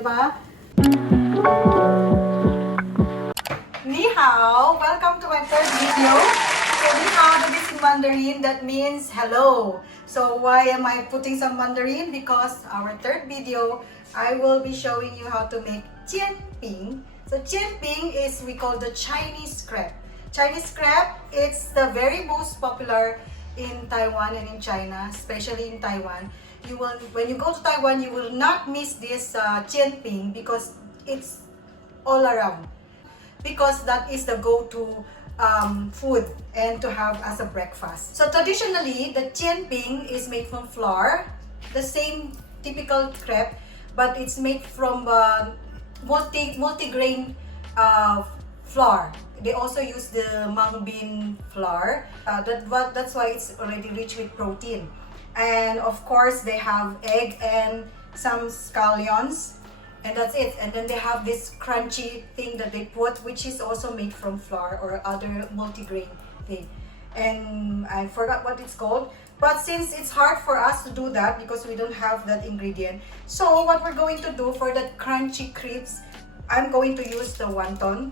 Diba? Ni hao! Welcome to my third video. So ni hao, that is in Mandarin, that means hello. So why am I putting some Mandarin? Because our third video, I will be showing you how to make Jian Bing. So Jian Bing is, we call the Chinese crepe. Chinese crepe, it's the very most popular in Taiwan and in China, especially in Taiwan. You will, when you go to Taiwan, you will not miss this Jian Bing because it's all around. Because that is the go-to food and to have as a breakfast. So traditionally, the Jian Bing is made from flour, the same typical crepe, but it's made from multi-grain flour. They also use the mung bean flour. That's why it's already rich with protein. And of course, they have egg and some scallions. And that's it. And then they have this crunchy thing that they put, which is also made from flour or other multi-grain thing. And I forgot what it's called. But since it's hard for us to do that because we don't have that ingredient, so what we're going to do for that crunchy crepes, I'm going to use the wonton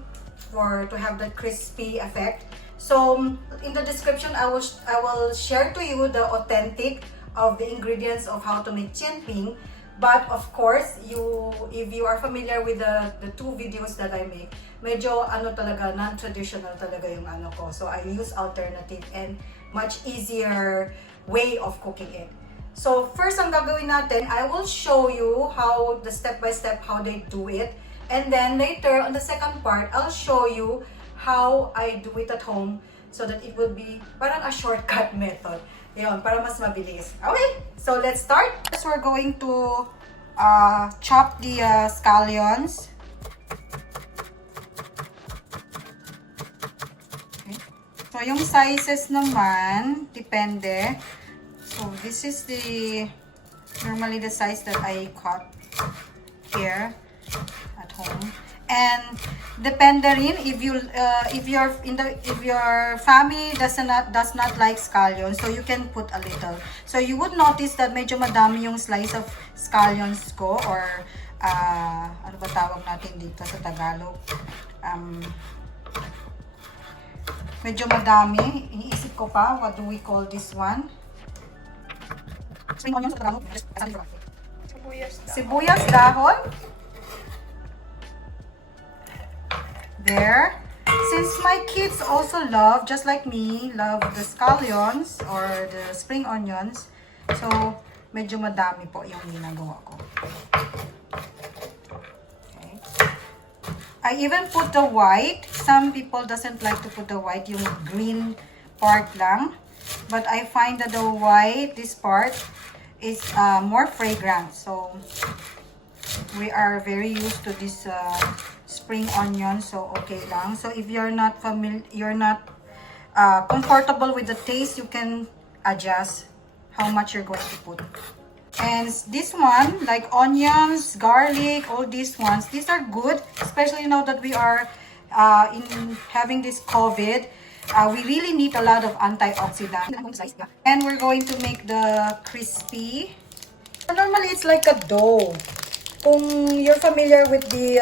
to have that crispy effect. So in the description, I will share to you the authentic of the ingredients of how to make Jian Bing. But of course, if you are familiar with the two videos that I make, medyo talaga, non-traditional talaga yung ko. So I use alternative and much easier way of cooking it. So first, ang gagawin natin, I will show you how the step-by-step how they do it. And then later, on the second part, I'll show you how I do it at home so that it will be parang a shortcut method. Yun, para mas mabilis. Okay, so let's start. First, we're going to chop the scallions. Okay. So, yung sizes naman, depende. So, this is normally the size that I cut here at home. And depende rin if your family does not like scallions, so you can put a little. So you would notice that medyo madami yung slice of scallions ko, or ano ba tawag natin dito sa Tagalog? Medyo madami. Iniisip ko pa, what do we call this one? Spring onion sa Tagalog? Sibuyas dahon. There. Since my kids also love, just like me, love the scallions or the spring onions, so medyo madami po yung ginagawa ko. Okay. I even put the white. Some people doesn't like to put the white, yung green part lang. But I find that the white, this part, is more fragrant. So we are very used to this spring onion, so okay lang. So if you're not comfortable with the taste, you can adjust how much you're going to put. And this one, like onions, garlic, all these ones, these are good, especially now that we are having this COVID. We really need a lot of antioxidants. And we're going to make the crispy. Normally, it's like a dough. Kung you're familiar with the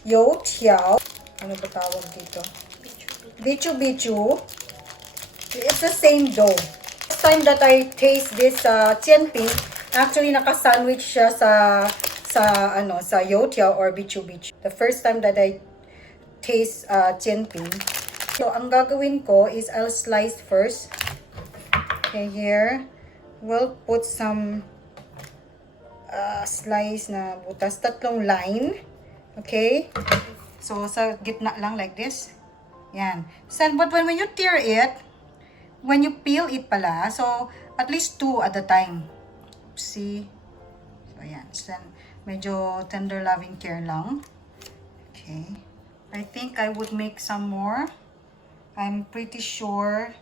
youtiao, ano ba tawag dito? Bichu-bichu. It's the same dough. First time that I taste this Jian Bing, actually naka-sandwich siya sa youtiao or bichu-bichu. The first time that I taste Jian Bing. So ang gagawin ko is I'll slice first. Okay, here we'll put some slice na butas, tatlong line. Okay? So, sa gitna lang like this. Yan. So, but when you tear it, when you peel it pala, so, at least 2 at a time. See? So, yan. So, medyo tender loving care lang. Okay. I think I would make some more. I'm pretty sure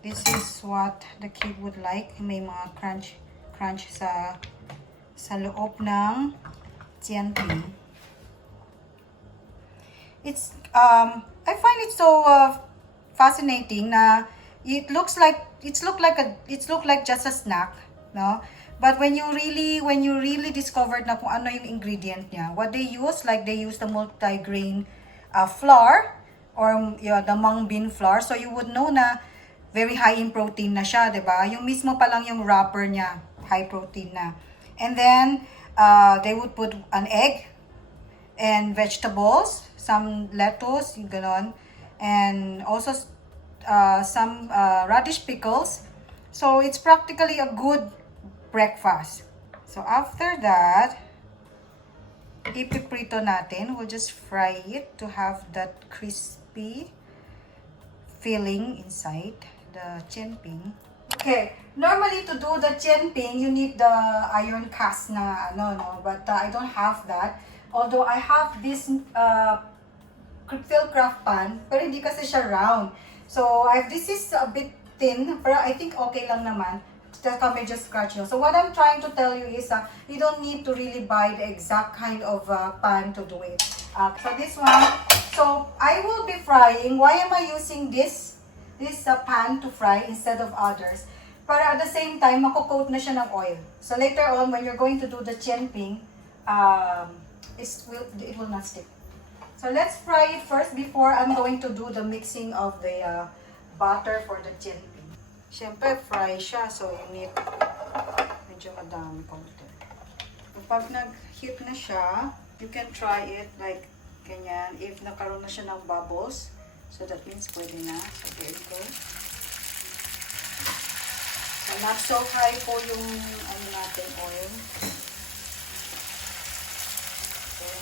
this is what the kid would like. May mga crunch sa loob ng Jian Bing. It's I find it so fascinating na it looks like just a snack, no? But when you really discovered na kung ano yung ingredient niya, what they use, like they use the multi-grain flour or the mung bean flour. So you would know na very high in protein na siya, 'di ba? Yung mismo pa lang yung wrapper niya, high protein na. And then they would put an egg and vegetables, some lettuce, yung ganon, and also some radish pickles. So it's practically a good breakfast. So after that, ipiprito natin. We'll just fry it to have that crispy filling inside the Jian Bing. Okay, normally to do the Jian Bing, you need the iron cast na but I don't have that. Although I have this craft pan, pero hindi kasi siya round. So this is a bit thin, pero I think okay lang naman. Medyo scratch nyo. So what I'm trying to tell you is you don't need to really buy the exact kind of pan to do it. So this one, so I will be frying. Why am I using this pan to fry instead of others? Para at the same time, mako-coat na siya ng oil. So later on, when you're going to do the Jian Bing, it will not stick. So let's fry it first before I'm going to do the mixing of the butter for the Jian Bing. Siyempre, fry siya. So, you need medyo madami konti. Kapag nag-heat na siya, you can try it like ganyan. If nakaroon na siya ng bubbles, so that means pwede na. So, there you go. So, not so high po yung natin oil. Okay.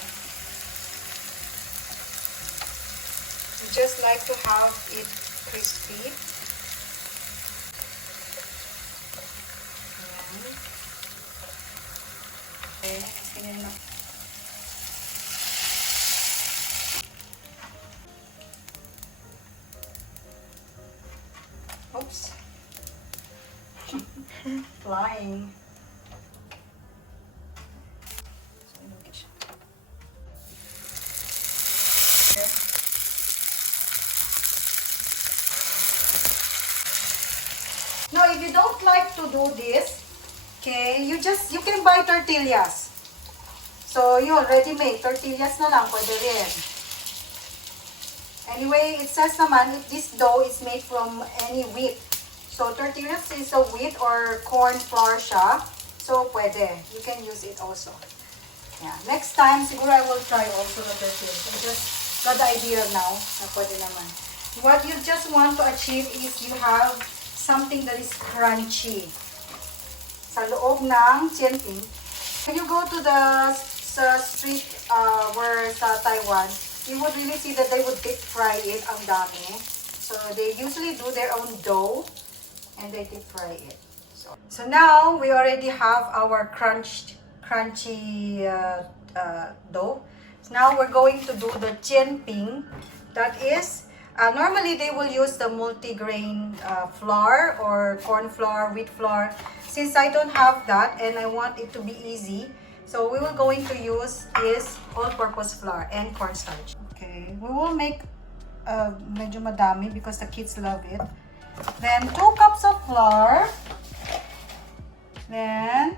You just like to have it crispy. Okay, ganyan na. Oops. Flying. Now, if you don't like to do this, okay, you can buy tortillas. So, yun, ready-made. Tortillas na lang, pwede rin. Anyway, it says naman, this dough is made from any wheat. So, tortillas is a wheat or corn flour siya. So, pwede. You can use it also. Yeah. Next time, siguro I will try also the tortillas. I just got the idea now na pwede naman. What you just want to achieve is you have something that is crunchy. Sa loob ng Jian Bing. When you go to the street where sa Taiwan, you would really see that they would deep fry it ang dami. So they usually do their own dough and they deep fry it. So now we already have our crunchy dough. So now we're going to do the Jian Bing. That is, normally they will use the multi-grain flour or corn flour, wheat flour. Since I don't have that and I want it to be easy, so we will going to use is all-purpose flour and cornstarch. Okay, we will make medyo madami because the kids love it. Then 2 cups of flour. Then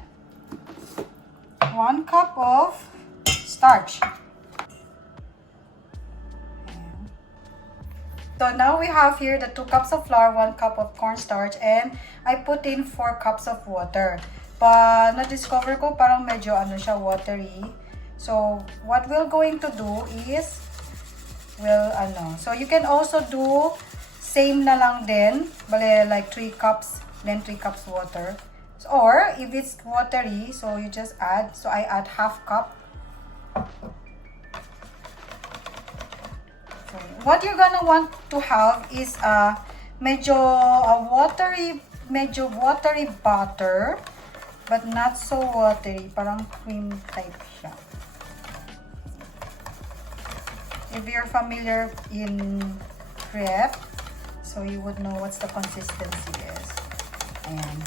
1 cup of starch. So now we have here the 2 cups of flour, 1 cup of cornstarch, and I put in 4 cups of water. But na-discover ko parang medyo siya watery. So what we're going to do is so you can also do same na lang din, bale like 3 cups, then 3 cups water. Or if it's watery, so you just add, so I add half cup. What you're gonna want to have is medyo watery butter, but not so watery, parang cream type siya. If you're familiar in crepe, so you would know what's the consistency is. Ayan.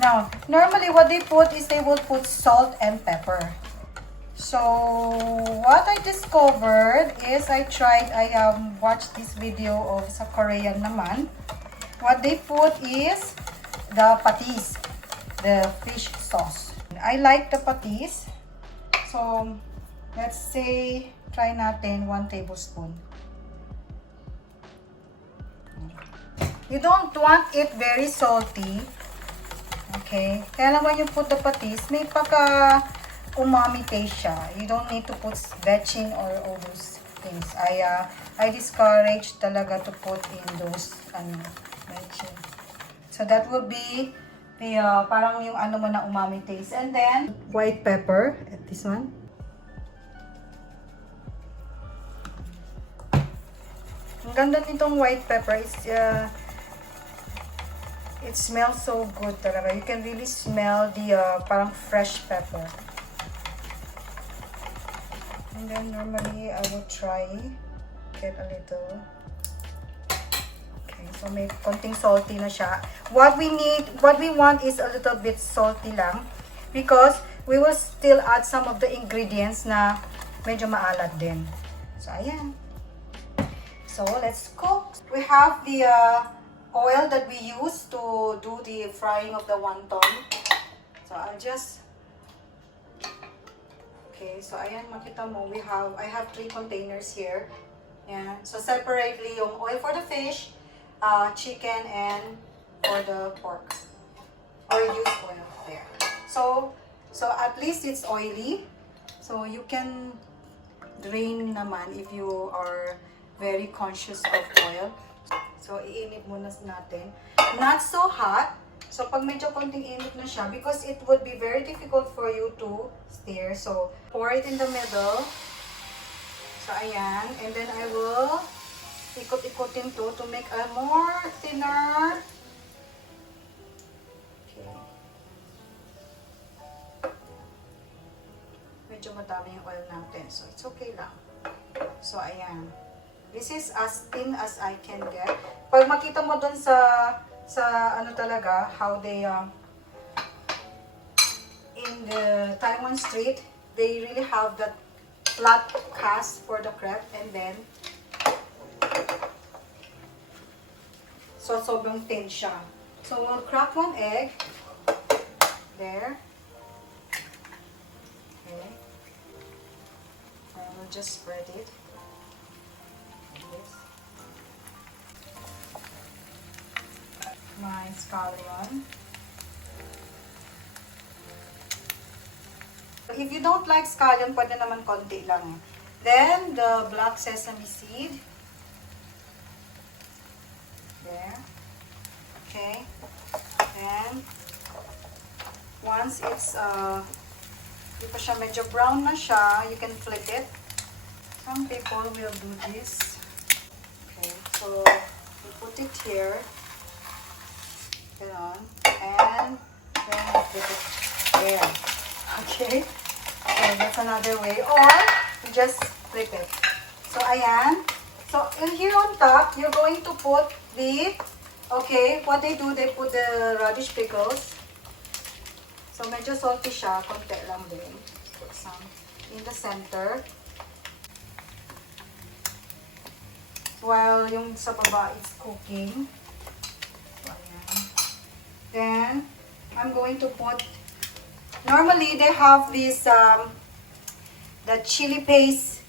Now, normally what they put is they will put salt and pepper. So, what I discovered is I watched this video of sa Korean naman. What they put is the patis, the fish sauce. I like the patis. So, let's say, try natin 1 tablespoon. You don't want it very salty. Okay? Kaya lang when you put the patis, may umami taste siya. You don't need to put vetching or all those things. I discourage talaga to put in those vetching. So that will be the parang yung mo na umami taste. And then white pepper, this one. Ang ganda nitong white pepper. It smells so good talaga. You can really smell the parang fresh pepper. And then normally I will try get a little. Okay, so may konting salty na siya. What we want is a little bit salty lang because we will still add some of the ingredients na medyo maalat din. So ayan. So let's cook. We have the oil that we use to do the frying of the wonton. So I'll just okay, so ayan, makita mo, I have 3 containers here. Yeah. So separately yung oil for the fish, chicken, and for the pork. Or use oil there. So at least it's oily. So you can drain naman if you are very conscious of oil. So iinit muna natin. Not so hot. So, pag medyo konting init na siya, because it would be very difficult for you to stir. So, pour it in the middle. So, ayan. And then, I will ikot-ikotin to make a more thinner. Okay. Medyo madami yung oil natin. So, it's okay lang. So, ayan. This is as thin as I can get. Pag makita mo dun sa talaga, how they in the Taiwan street, they really have that flat cast for the crepe, and then so sobrang thin siya. So we'll crack 1 egg there. Okay. And we'll just spread it. My scallion. If you don't like scallion, pwede naman konti lang. Then, the black sesame seed. There. Okay. And, once it's, di pa siya medyo brown na siya, you can flip it. Some people will do this. Okay. So, we put it here. And then flip it there. Okay? So that's another way. Or you just flip it. So ayan. So here on top, you're going to put the, okay, what they do, they put the radish pickles. So medyo salty siya, konti lang din. Put some in the center. While yung sa baba is cooking. Then, I'm going to put, normally they have this, the chili paste,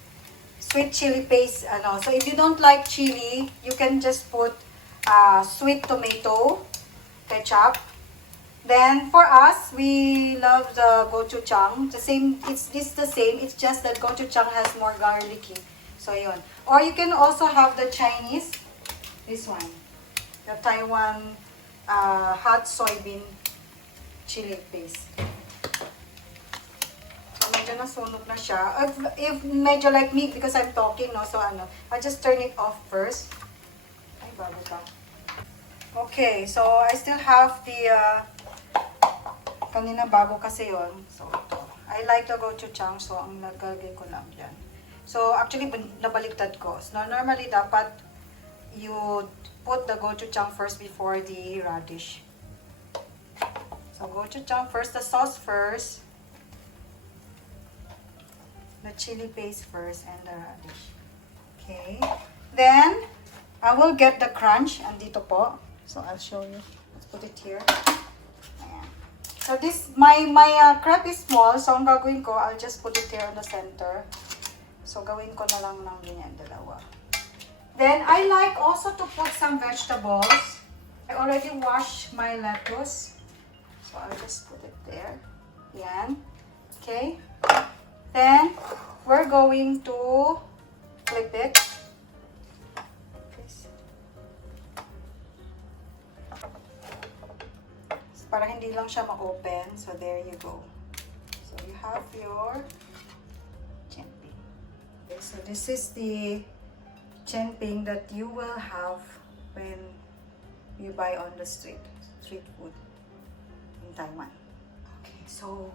sweet chili paste, So if you don't like chili, you can just put sweet tomato ketchup. Then, for us, we love the gochujang. The same, it's the same, it's just that gochujang has more garlicky. So, yun. Or you can also have the Chinese, this one, the Taiwan hot soybean chili paste. So, medyo nasunog na siya. If medyo like me, because I'm talking, no? So, I just turn it off first. Ay, bago pa. Okay, so I still have the, kanina bago kasi yon. So, ito. I like the gochujang, so ang nagalagay ko lang dyan. So, actually, nabaliktad ko. So, normally, dapat you put the gochujang first before the radish. So gochujang first, the sauce first, the chili paste first, and the radish. Okay. Then I will get the crunch. Andito po. So I'll show you. Let's put it here. Ayan. So So this, my crepe is small, so ang gagawin ko, I'll just put it here on the center. So gawin ko na lang ng ganyan, dalawa. Then I like also to put some vegetables. I already washed my lettuce. So I'll just put it there. Yan. Okay. Then we're going to flip it. Para hindi lang siya ma-open. So, there you go. So, you have your Jian Bing. Okay, so, this is the Jian Bing that you will have when you buy on the street food in Taiwan. Okay, so,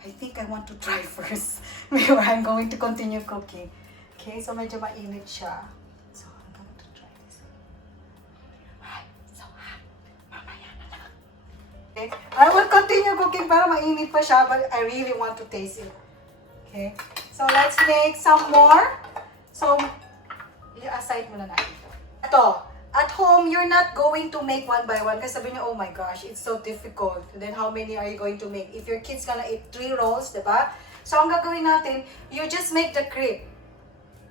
I think I want to try first before I'm going to continue cooking. Okay, so medyo mainit siya. So, I'm going to try this. Ay, so hot. Mamaya na lang. Okay, I will continue cooking para mainit pa siya, but I really want to taste it. Okay, so let's make some more. So, i-aside muna natin ito. Ito, at home, you're not going to make one by one. Kasi sabi niyo, oh my gosh, it's so difficult. Then how many are you going to make? If your kid's gonna eat 3 rolls, diba? So, ang gagawin natin, you just make the crepe.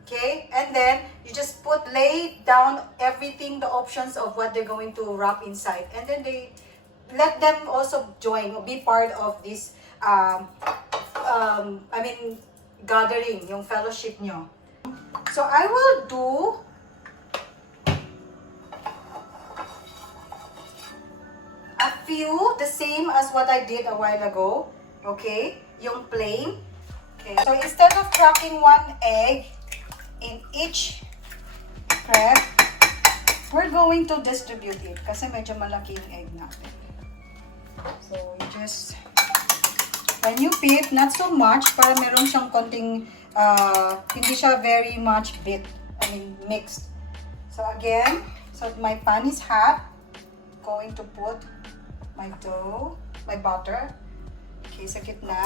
Okay? And then, you just lay down everything, the options of what they're going to wrap inside. And then let them also join or be part of this, gathering, yung fellowship nyo. So, I will do a few, the same as what I did a while ago. Okay? Yung plain. Okay. So, instead of cracking 1 egg in each crepe, we're going to distribute it kasi medyo malaki yung egg natin. So, you just, when you beat, not so much, para meron siyang konting, hindi siya very much mixed. So, again, so my pan is hot. Going to put my dough, my butter, okay, sa gitna.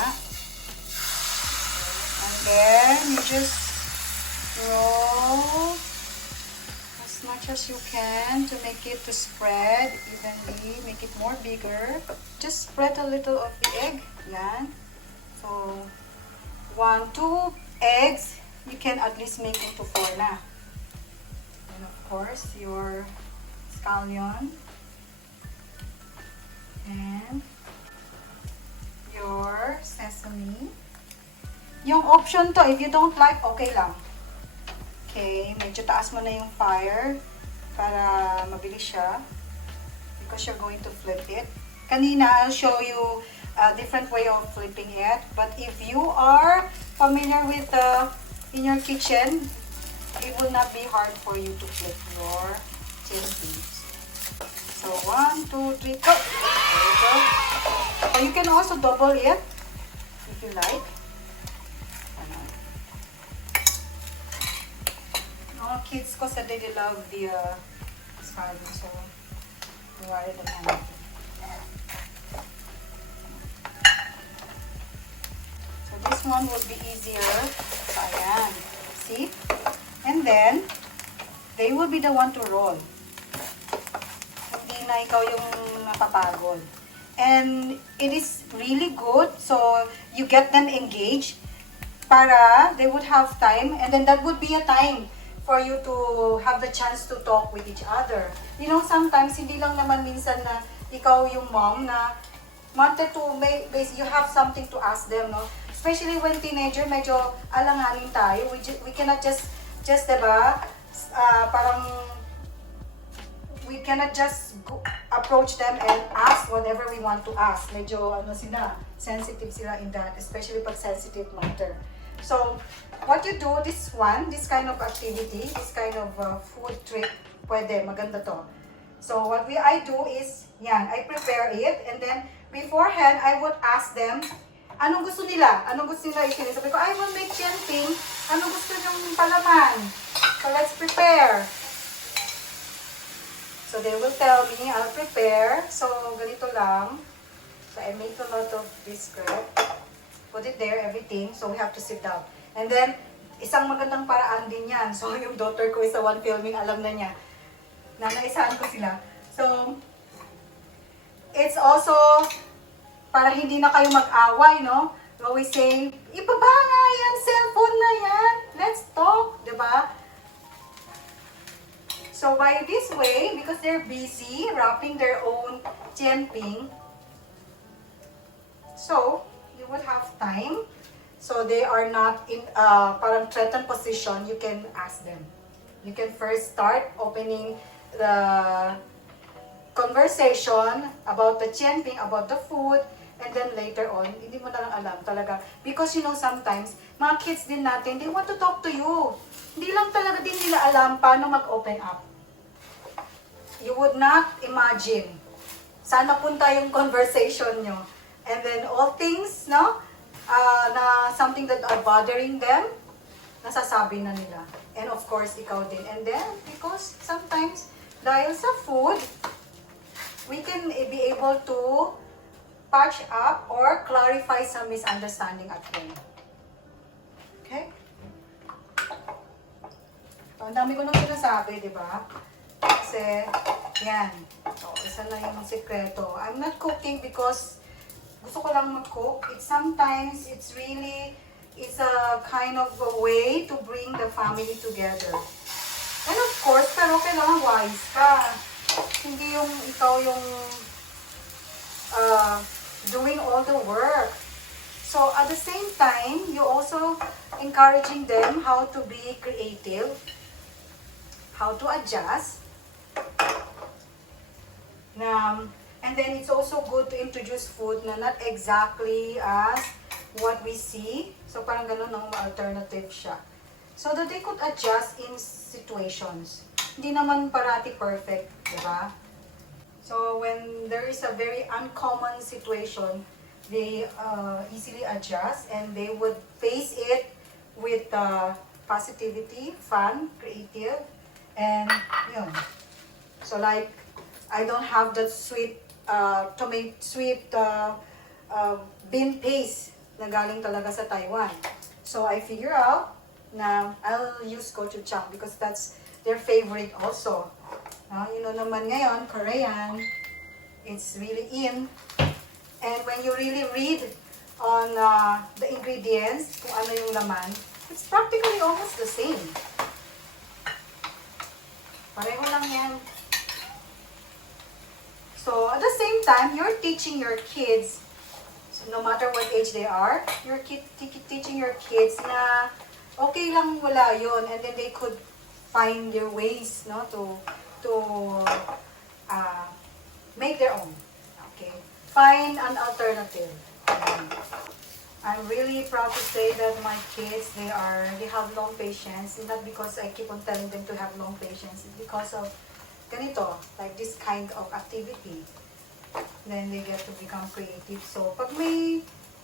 And then, you just roll as much as you can to make it to spread evenly, make it more bigger. Just spread a little of the egg. Yan. So, 2 eggs, you can at least make into 4 na. And of course, your scallion. And your sesame. Yung option to, if you don't like, okay lang. Okay, medyo taas mo na yung fire para mabilis siya because you're going to flip it. Kanina, I'll show you a different way of flipping it. But if you are familiar with in your kitchen, it will not be hard for you to flip your Jian Bing. So, 1, 2, 3, go! There you go. Or you can also double it if you like. Mga kids ko said they love the scallion, so iwari na natin. So, this one will be easier. So, ayan. See? And then, they will be the one to roll. Na ikaw yung napapagod. And it is really good. So, you get them engaged para they would have time. And then that would be a time for you to have the chance to talk with each other. You know, sometimes, hindi lang naman minsan na ikaw yung mom na wanted to you have something to ask them, no? Especially when teenager, medyo alanganin tayo. We cannot just diba, parang we cannot just approach them and ask whatever we want to ask. Medyo, sensitive sila in that, especially pag sensitive matter. So, what you do, this kind of activity, this kind of food trick, pwede, maganda to. So, what I do is, yan, I prepare it, and then, beforehand, I would ask them, anong gusto nila? Anong gusto nila ikinig? Sabi ko, I will make Jian Bing. Anong gusto nyong palaman? So, let's prepare. So, they will tell me, I'll prepare. So, ganito lang. So, I make a lot of this crepe. Put it there, everything. So, we have to sit down. And then, isang magandang paraan din yan. So, yung daughter ko is the one filming, alam na niya. Nanaisahan ko sila. So, it's also para hindi na kayo mag-away, no? Always saying, ibaba nga yan, cellphone na yan. Let's talk, di ba? So by this way, because they're busy wrapping their own Jian Bing, so you would have time. So they are not in parang threatened position. You can ask them. You can first start opening the conversation about the Jian Bing, about the food, and then later on, hindi mo na lang alam talaga. Because you know, sometimes, mga kids din natin, they want to talk to you. Hindi lang talaga din nila alam paano mag-open up. You would not imagine saan napunta yung conversation nyo. And then all things, no, na something that are bothering them, nasasabi na nila. And of course, ikaw din. And then, because sometimes, dahil sa food, we can be able to patch up or clarify some misunderstanding at home. Okay? So, ang dami ko nang sinasabi, di ba? Kasi, yan. So, isa na yung sikreto. I'm not cooking because gusto ko lang mag-cook. Sometimes, it's a kind of a way to bring the family together. And of course, pero kailangan wise ka. Hindi yung ikaw yung doing all the work. So, at the same time, you also encouraging them how to be creative, how to adjust. And then it's also good to introduce food na not exactly as what we see. So, parang ganun ang alternative siya. So that they could adjust in situations. Hindi naman parati perfect, di ba? So when there is a very uncommon situation, they easily adjust and they would face it with positivity, fun, creative, and yun. So like, I don't have that sweet bean paste na galing talaga sa Taiwan. So I figure out na I'll use Gochujang because that's their favorite also. You know naman ngayon, Korean, it's really in. And when you really read on the ingredients, kung ano yung laman, it's practically almost the same. Pareho lang yan. So, at the same time, you're teaching your kids, so no matter what age they are, you're teaching your kids na okay lang wala yon, and then they could find their ways, no, to make their own. Okay, find an alternative. I'm really proud to say that my kids, they have long patience, not because I keep on telling them to have long patience, it's because of ganito, like this kind of activity. Then they get to become creative. So pag may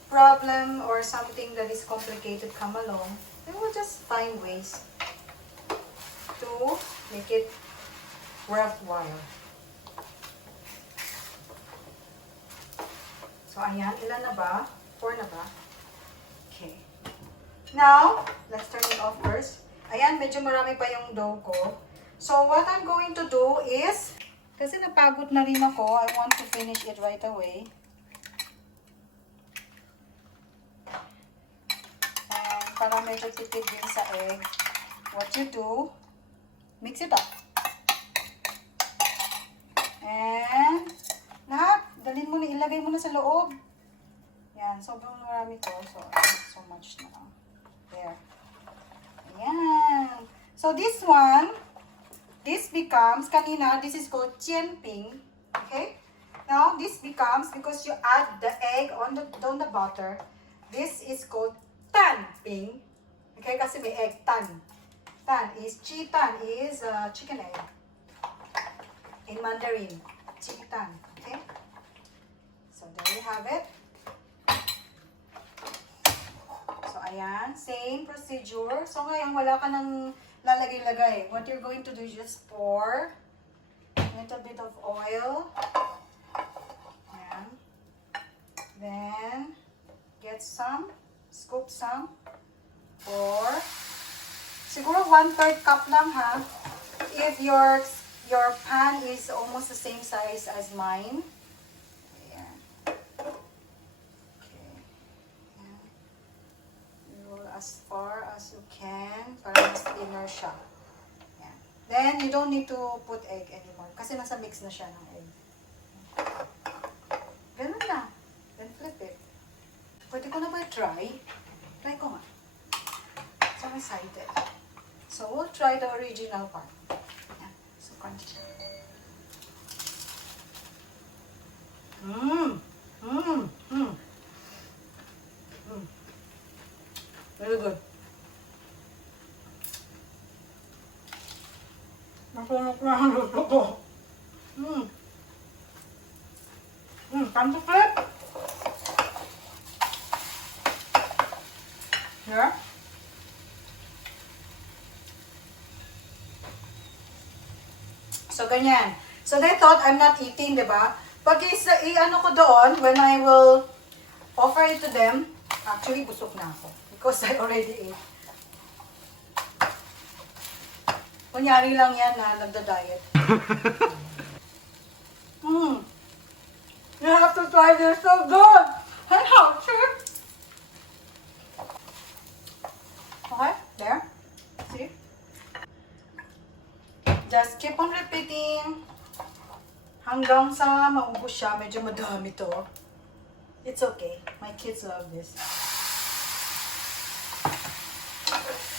problem or something that is complicated come along, they will just find ways to make it worthwhile. So, ayan. Ilan na ba? 4 na ba? Okay. Now, let's turn it off first. Ayan, medyo marami pa yung dough ko. So, what I'm going to do is, kasi napagod na rin ako, I want to finish it right away. And para medyo tipid din sa egg, what you do, mix it up. And, lahat, dalhin mo na, ilagay mo na sa loob. Yan, sobrang marami to. So, so much na. There. Ayan. So, this one, this becomes, kanina, this is called Jian Bing. Okay? Now, this becomes, because you add the egg on the butter, this is called Tan Bing. Okay? Kasi may egg, tan. Tan is, chi tan is chicken egg. In Mandarin, chi tan. Okay? So, there you have it. So, ayan. Same procedure. So, ngayon, wala ka nang lalagay-lagay. What you're going to do is just pour a little bit of oil. Ayan. Then, get some, scoop some, pour. Siguro 1/3 cup lang ha. If your pan is almost the same size as mine. Ayan. And you don't need to put egg anymore. Kasi nasa mix na siya ng egg. Ganun na. Then flip it. Pwede ko na ba try? Try ko nga. So I'm excited. So we'll try the original part. Yeah. So crunchy siya. Very good. Masarap na ang luto ko. Time to flip. Yeah. So, ganyan. So, they thought I'm not eating, diba? Pag i-ano ko doon, when I will offer it to them, actually, busog na ako. Because I already ate. Kunyari lang yan na nagda-diet. You have to try this. So good! And healthy. Okay, there. See? Just keep on repeating. Hanggang sa maubos siya. Medyo madami to. It's okay. My kids love this.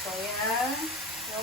So, yan. So,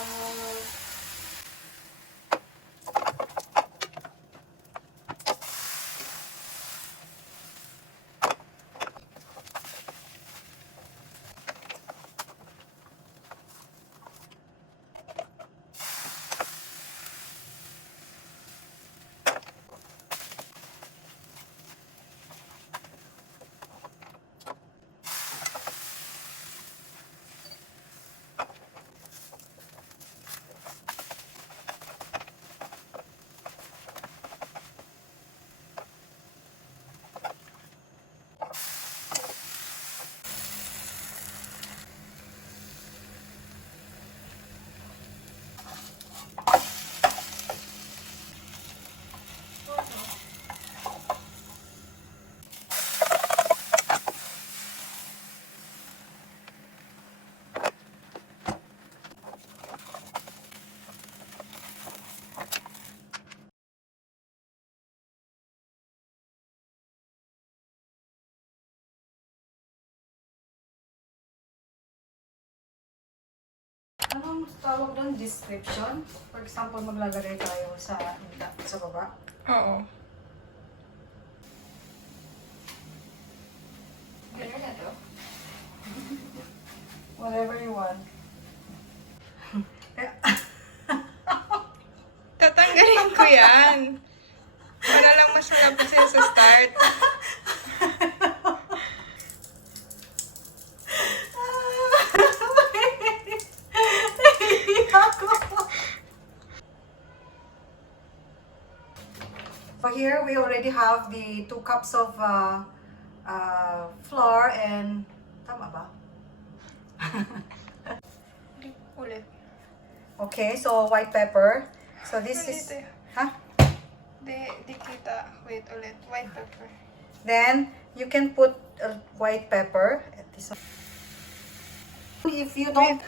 anong tawag doon? Description? For example, maglalagay tayo sa baba. Oo. Ganun na to? Whatever you want. Tatanggalin ko yan. Para lang mas malapit sa'yo sa start. So here we already have the 2 cups of flour and tama ba? Ulit. Okay, so white pepper. So this is Ulit eh. huh? Di kita. Wait, ulit. White pepper. Then you can put white pepper. If you don't